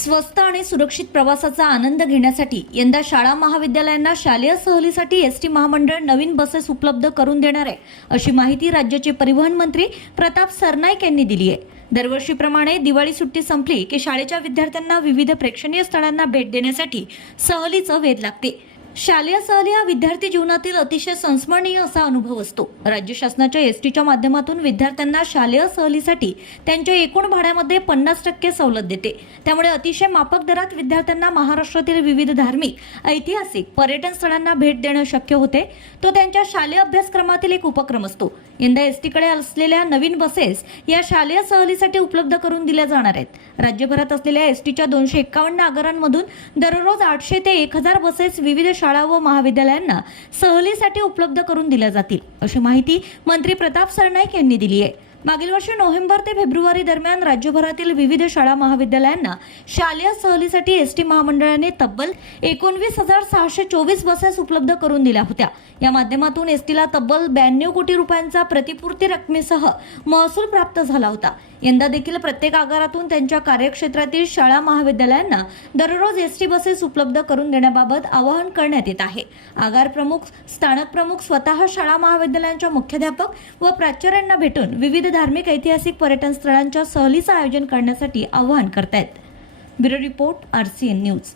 स्वस्त आणि सुरक्षित प्रवासाचा आनंद घेण्यासाठी यंदा शाळा महाविद्यालयांना शालेय सहलीसाठी एस टी महामंडळ नवीन बसेस उपलब्ध करून देणार आहे अशी माहिती राज्याचे परिवहन मंत्री प्रताप सरनाईक यांनी दिली आहे. दरवर्षीप्रमाणे दिवाळी सुट्टी संपली की शाळेच्या विद्यार्थ्यांना विविध प्रेक्षणीय स्थळांना भेट देण्यासाठी सहलीचं वेध लागते. शालेय सहली हा विद्यार्थी जीवनातील अतिशय संस्मरणीय असा अनुभव असतो. राज्य शासनाच्या एस टीच्या माध्यमातून विद्यार्थ्यांना शालेय सहलीसाठी त्यांच्या एकूण भाड्यामध्ये पन्नास टक्के सवलत देते. त्यामुळे अतिशय माफक दरात विद्यार्थ्यांना महाराष्ट्रातील विविध धार्मिक ऐतिहासिक पर्यटन स्थळांना भेट देणं शक्य होते. तो त्यांच्या शालेय अभ्यासक्रमातील एक उपक्रम असतो. यंदा एस टीकडे असलेल्या नवीन बसेस या शालेय सहलीसाठी उपलब्ध करून दिल्या जाणार आहेत. राज्यभरात असलेल्या एस टीच्या दोनशे एक्कावन्न आगारांमधून दररोज आठशे ते एक हजार बसेस विविध शाळा व महाविद्यालयांना सहलीसाठी उपलब्ध करून दिल्या जातील अशी माहिती मंत्री प्रताप सरनाईक यांनी दिली आहे. मागील वर्षी नोव्हेंबर ते फेब्रुवारी दरम्यान राज्यभरातील विविध शाळा महाविद्यालयांना शालेय सहलीसाठी एस टी महामंडळाने तब्बल एकोणवीस हजार सहाशे चोवीस बसेस उपलब्ध करून दिल्या होत्या. या माध्यमातून एस टीला तब्बल ब्याण्णव कोटी रुपयांचा प्रतिपूर्ती रकमेसह महसूल प्राप्त झाला होता. यंदा देखील प्रत्येक आगारातून त्यांच्या कार्यक्षेत्रातील शाळा महाविद्यालयांना दररोज एस टी बसेस उपलब्ध करून देण्याबाबत आवाहन करण्यात येत आहे. आगार प्रमुख स्थानक प्रमुख स्वतः शाळा महाविद्यालयांच्या मुख्याध्यापक व प्राचार्यांना भेटून विविध धार्मिक ऐतिहासिक पर्यटन स्थळांच्या सहलीचं आयोजन करण्यासाठी आवाहन करतायत. Bureau report R C N news.